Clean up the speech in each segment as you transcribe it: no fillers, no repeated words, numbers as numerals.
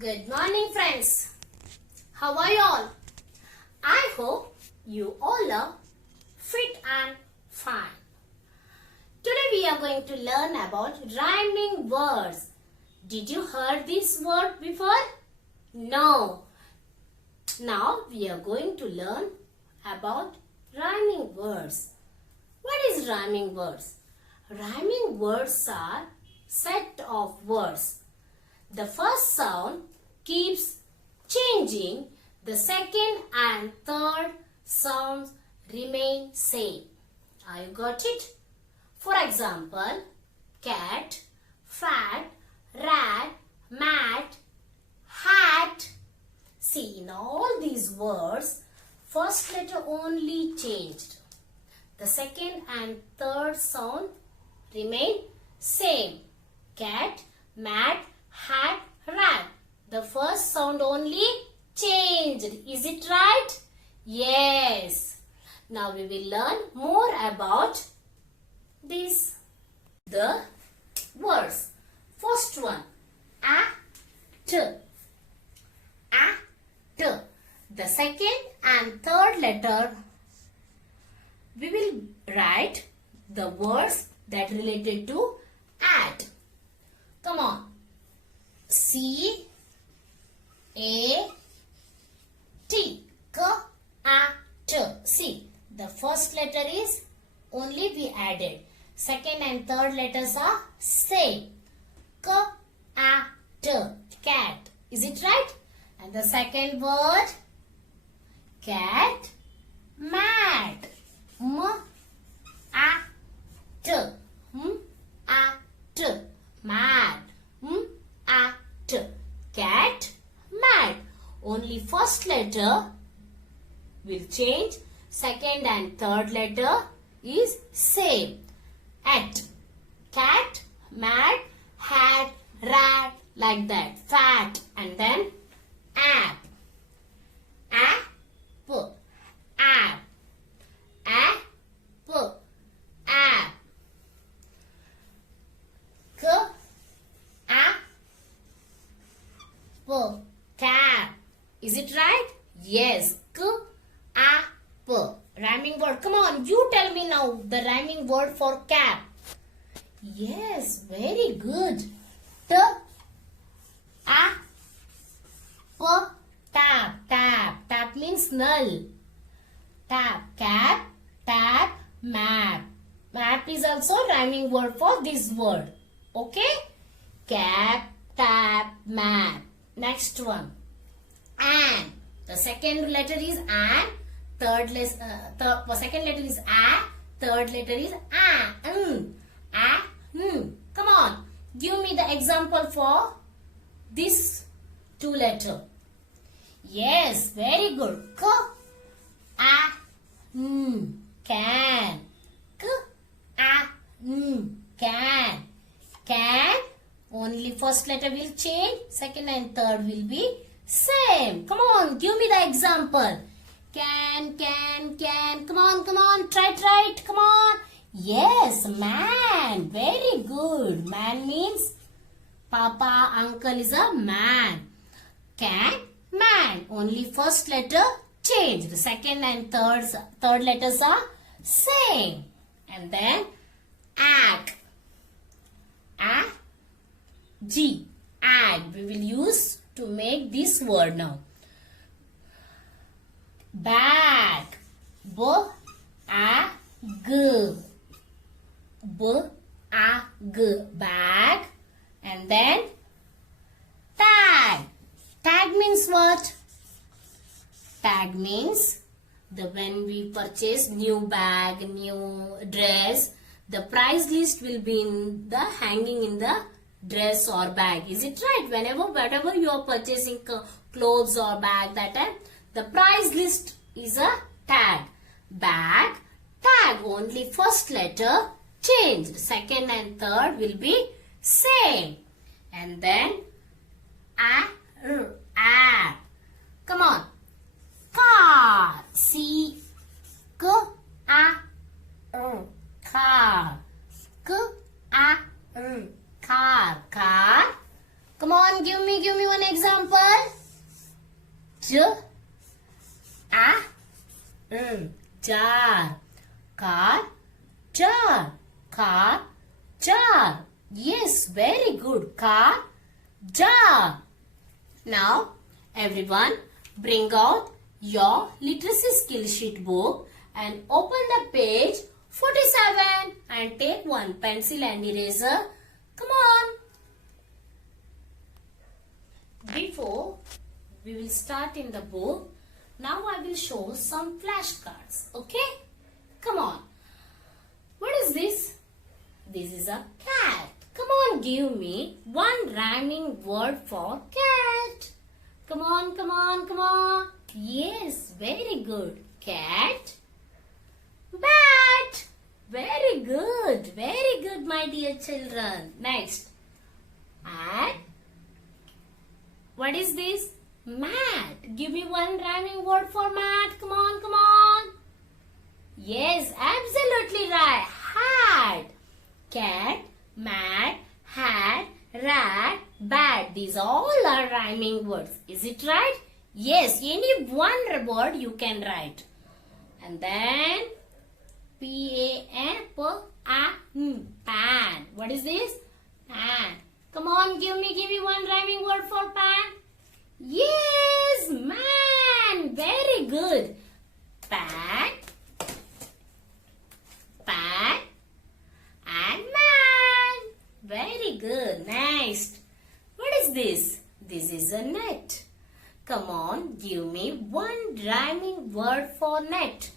Good morning, friends. How are you all? I hope you all are fit and fine. Today we are going to learn about rhyming words. Did you heard this word before? No. Now we are going to learn about rhyming words. What is rhyming words? Rhyming words are set of words. The first sound keeps changing. The second and third sounds remain same. Are you got it? For example, cat, fat, rat, mat, hat. See, in all these words, first letter only changed. The second and third sound remain same. Cat, mat, hat, rat. The first sound only changed. Is it right? Yes. Now we will learn more about this. The words. First one. A-t. A-t. The second and third letter, we will write the words that related to at. Come on. C A T. K-A-T. See, the first letter is only we added. Second and third letters are same. K-A-T. Cat. Is it right? And the second word, cat, mat. M-A-T. M-A-T. Mat. M-A-T. Cat, mat. Only first letter will change. Second and third letter is same. At. Cat, mat, hat, rat, like that. Fat. And then app. Apple. App. Apple. App. K-a-p. Cap. Is it right? Yes. K-a-p. Rhyming word. Come on, you tell me now the rhyming word for cap. Yes, very good. T-a-p. Tap. Tap. Tap means null. Tap. Cap. Tap. Map. Map is also rhyming word for this word. Okay? Cap. Tap. Map. Next one. An. The second letter is an. Second letter is a. Third letter is a. Come on. Give me the example for this two letter. Yes, very good. K. A. Can. K. A. Can. Can. Only first letter will change. Second and third will be same. Come on, give me the example. Can. Come on. Try it. Come on. Yes, man. Very good. Man means Papa, uncle is a man. Can, man. Only first letter changed. The second and third letters are same. And then ag. G. Ag. We will use to make this word now. Bag. B-A-G. B-A-G. Bag. And then tag. Tag means what? Tag means when we purchase new bag, new dress, the price list will be hanging in the dress or bag. Is it right? Whatever you are purchasing clothes or bag, that time the price list is a tag. Bag, tag. Only first letter changed. Second and third will be same. And then app. Come on. Car. C-K-A-R. Car. K-A-R. Car. Come on, give me you give me one example? Jar. Car. Jar. Car. Jar. Yes, very good. Car. Jar. Now, everyone, bring out your literacy skill sheet book and open the page 47 and take one pencil and eraser. Come on. Before we will start in the book, now I will show some flashcards. Okay? Come on. What is this? This is a cat. Come on, give me one rhyming word for cat. Come on, come on, come on. Yes, very good. Cat. Bat. Very good, my dear children. Next. And what is this? Mat. Give me one rhyming word for mat. Come on, come on. Yes, absolutely right. Hat. Cat, mat, hat, rat, bat. These all are rhyming words. Is it right? Yes, any one word you can write. And then P-A-N, pan. What is this? Pan. Come on, give me one rhyming word for pan. Yes, man. Very good. Pan, pan, and man. Very good. Next. What is this? This is a net. Come on, give me one rhyming word for net.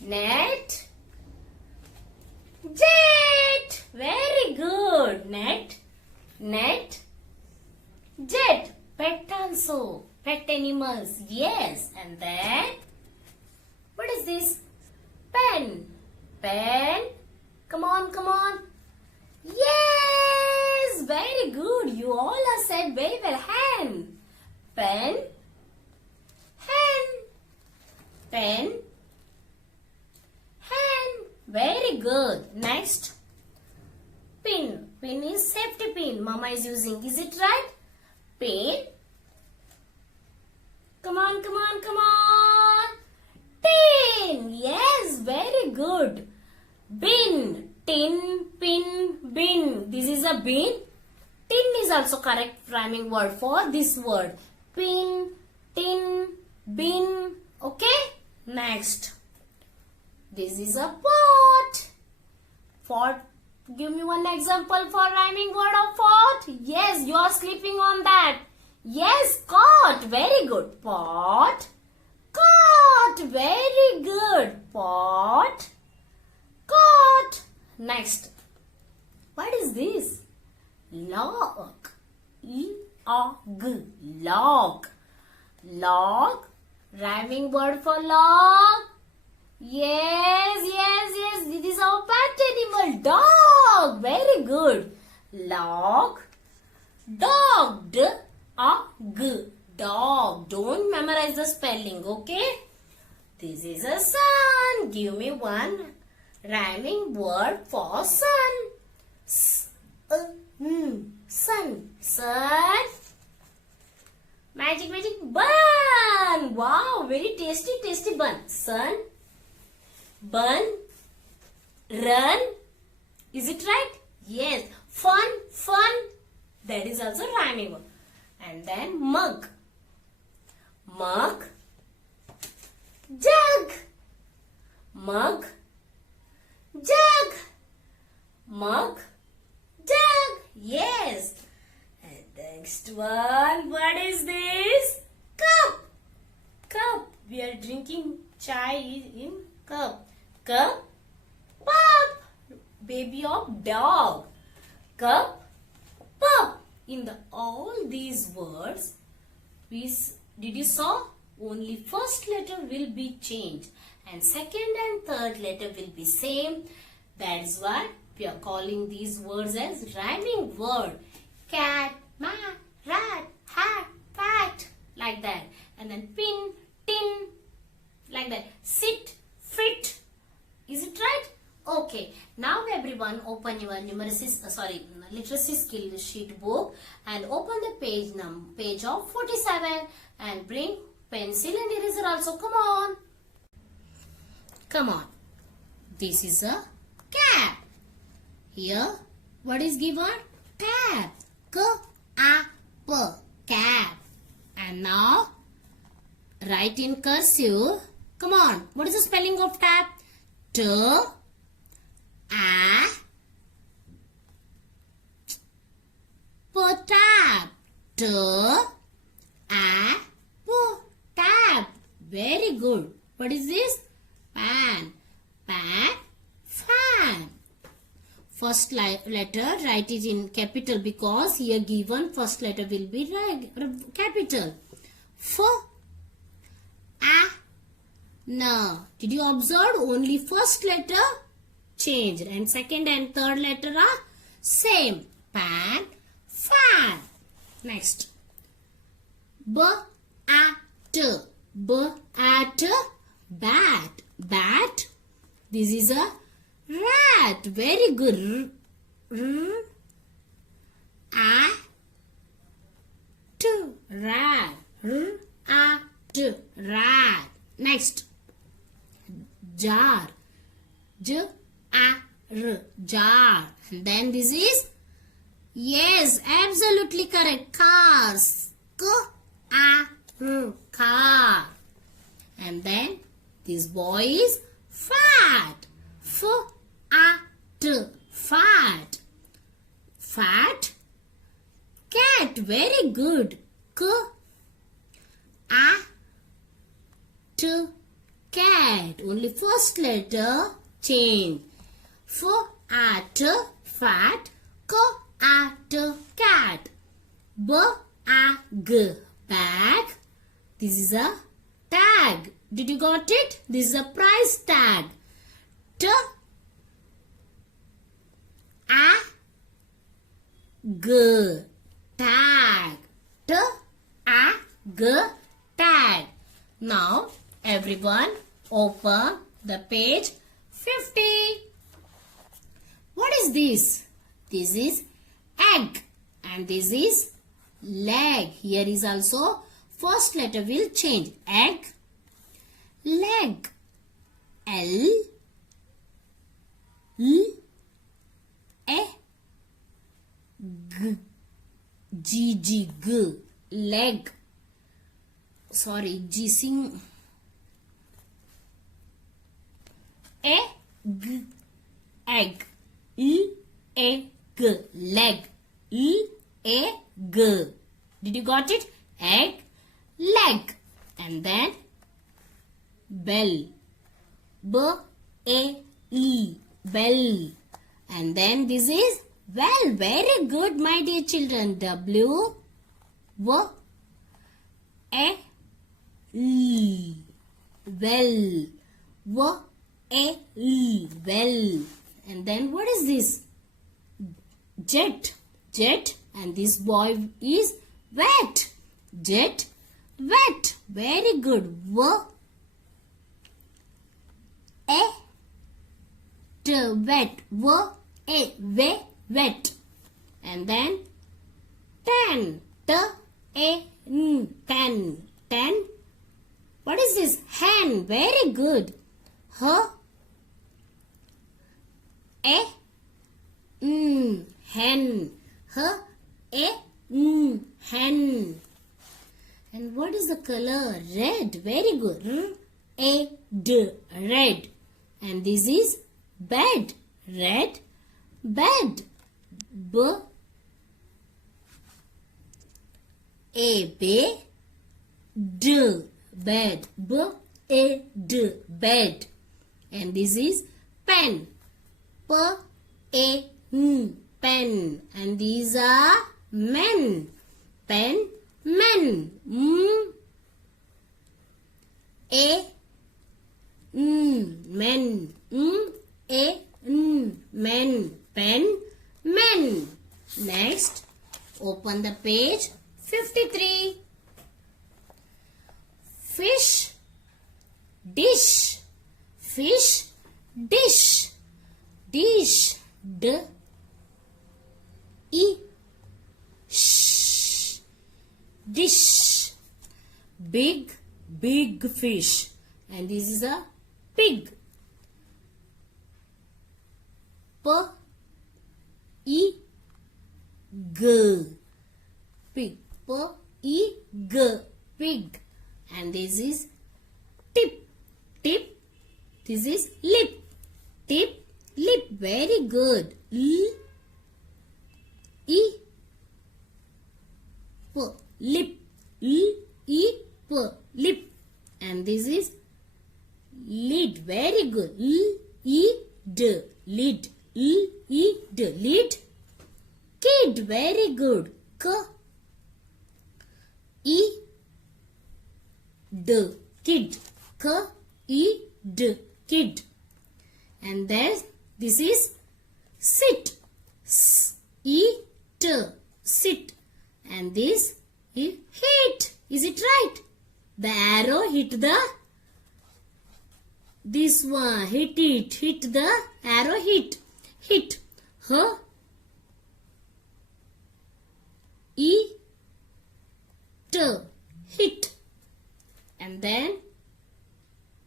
Net. Jet. Very good. Net. Net. Jet. Pet also. Pet animals. Yes. And then, what is this? Pen. Pen. Come on, come on. Yes. Very good. You all have said very well. Hen. Pen. Hen. Pen. Hen. Very good. Next. Pin. Pin is safety pin. Mama is using. Is it right? Pin. Come on, come on, come on. Tin. Yes, very good. Bin. Tin, pin, bin. This is a bin. Tin is also correct rhyming word for this word. Pin, tin, bin. Okay? Next. This is a pot. Pot. Give me one example for rhyming word of pot. Yes, you are sleeping on that. Yes, cot. Very good. Pot. Cot. Very good. Pot. Cot. Next. What is this? Log. L-O-G. Log. Log. Rhyming word for log. Yes, yes, yes. This is our pet animal. Dog. Very good. Log. Dog. D-O-G. Dog. Don't memorize the spelling, okay? This is a sun. Give me one rhyming word for sun. Sun. Sun. Magic, magic. Bun. Wow, very tasty, tasty bun. Sun. Bun. Run. Is it right? Yes. Fun. Fun. That is also rhyming word. And then mug. Mug. Jug. Mug. Jug. Mug. Jug. Yes. And next one. What is this? Cup. Cup. We are drinking chai in cup. Cup. Pup. Baby of dog. Cup. Pup. In all these words, did you saw? Only first letter will be changed and second and third letter will be same. That is why we are calling these words as rhyming word. Cat, mat, rat, hat, pat, like that. And then pin, tin, like that. Sit, fit. Is it right? Okay. Now everyone. everyone open your literacy skill sheet book and open the page of 47 and bring pencil and eraser also. Come on. Come on. This is a cat. Here, what is given? Cat. K-A-P. Cat. And now, write in cursive. Come on. What is the spelling of tap? T. A. P. Tap. T. A. P. Tap. Very good. What is this? Pan. Pan. Fan. First letter, write it in capital because here given first letter will be capital. F. A. N. Did you observe? Only first letter changed and second and third letter are same. Pan. Fan. Next. B. A. T. B. A. T. Bat. Bat. This is a rat. Very good. R. A. T. Rat. R. A. T. Rat. Next. Jar. J. A. R. Jar. And then this is, yes, absolutely correct. Cars. K. A. R. Car. And then this boy is fat. F. A. T. Fat. Fat. Cat. Very good. K. A. T. Cat. Only first letter change. F. A. T. Fat. K. A. T. Cat. B. A. G. Bag. This is a tag. Did you got it? This is a price tag. T. A. G. Tag. T. A. G. Tag. Now, everyone open the page 50. What is this? This is egg and this is leg. Here is also first letter will change. Egg. Leg. L. L. A. G. G. G. G. Leg. Sorry, G sing. A. G. Egg. E. A. G. Leg. E. A. G. Did you got it? Egg. Leg. And then bell. B. A. E. Bell. And then this is well. Very good, my dear children. W. W. A. E. Well. W. A. E. Well. And then what is this? Jet. Jet. And this boy is wet. Jet. Wet. Very good. W. A. T. Wet. W. A. W. Wet. And then ten. T. A. N. Ten. Ten. What is this? Hen. Very good. H. A. N. Hen. H. A. N. Hen. And what is the color? Red. Very good. R. A. D. Red. And this is bed. Red. Bed. B. A. B. D. Bed. B. A. D. Bed. And this is pen. P. A. N. Pen. And these are men. Pen. Men. M. A. N. Men. M. A. N. Men. Pen. Men. Next, open the page 53. Fish. Dish. Fish. Dish. Dish. D, E, sh, dish. Big, big fish. And this is a pig. P, E, G, pig. P, E, G, pig. And this is tip. Tip. This is lip. Tip, lip. Very good. L, E, P, lip. L, E, P, lip. And this is lid. Very good. L, E, D, lid. L, E, D, lid. Kid. Very good. K, E, D, kid. K, E, D, kid. And then this is sit. S, E, T, sit. And this is hit. Is it right? The arrow hit the this one. Hit it. Hit the arrow hit. Hit. H, E, T, hit. And then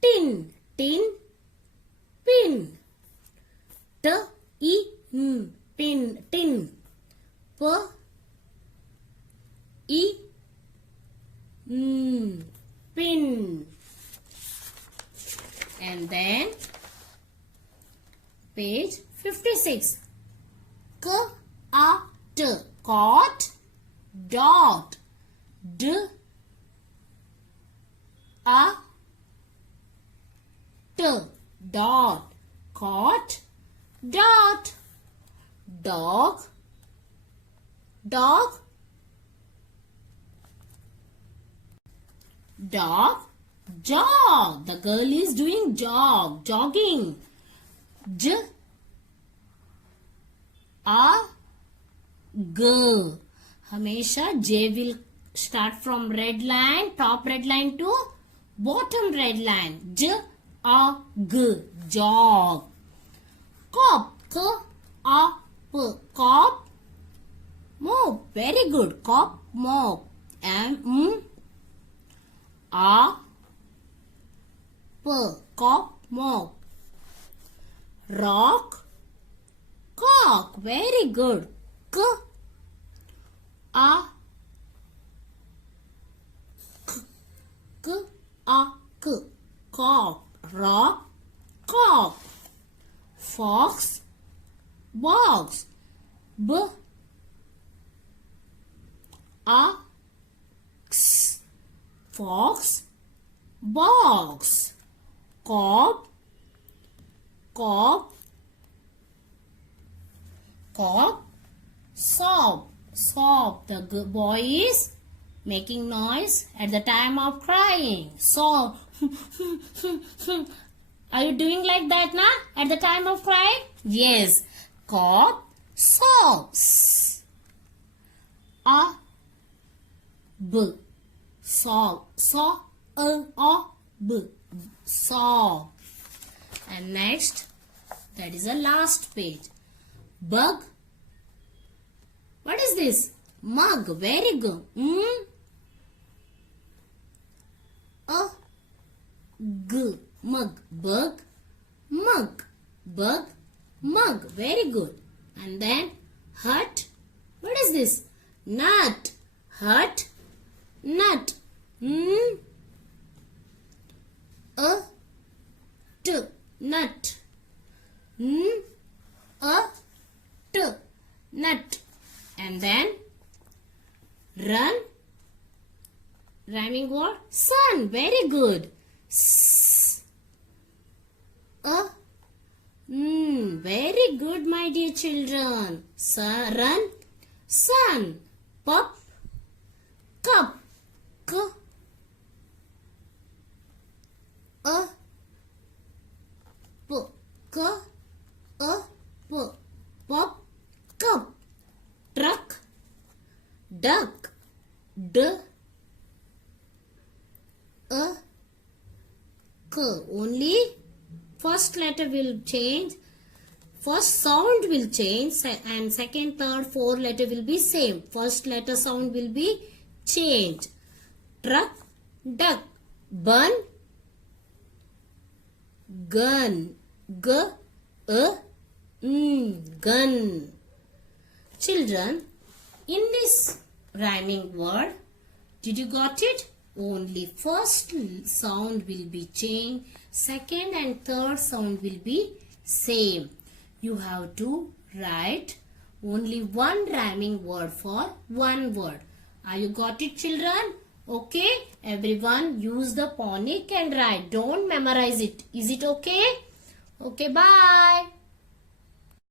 tin. Tin, pin. T, E, N, pin, tin. P, E, N, pin. And then page 56. K, A, T, cot, dot. D, A, T, dot. Cot, dot. Dog, dog. Dog, jog. The girl is doing jogging. J, A, G. हमेशा J will start from red line, top red line to bottom red line. J, A, G, jog. Cop, K, A, P, cop. Mop, very good. Cop, mop. M, A, P, cop, mop. Rock, cock, very good. K, A, K, A, K, cock. Rock, cock. Fox, box. B, A, X, fox, box. Cob, cob, cob. Sob, sob. The boy is making noise at the time of crying. Sob. Are you doing like that now at the time of crying? Yes. Cob, sobs. A, B, sob. So, o, b, sob. And next, that is the last page. Bug. What is this? Mug. Very good. A, g, mug. Bug, mug. Bug, mug. Very good. And then hut. What is this? Nut. Hut, nut. A, t, nut. A, t, nut. And then run. Rhyming word sun. Very good. S, a, very good, my dear children. Run, sun. Pup, cup. K, a, p, k, a, p, pup, cup. Truck, duck. D, a, k. Only first letter will change. first sound will change and second, third, fourth letter will be same. First letter sound will be changed. Truck, duck, bun, gun, gun. Children, in this rhyming word, did you got it? Only first sound will be changed, second and third sound will be same. You have to write only one rhyming word for one word. Are you got it, children? Okay, everyone use the phonic and write. Don't memorize it. Is it okay? Okay, bye.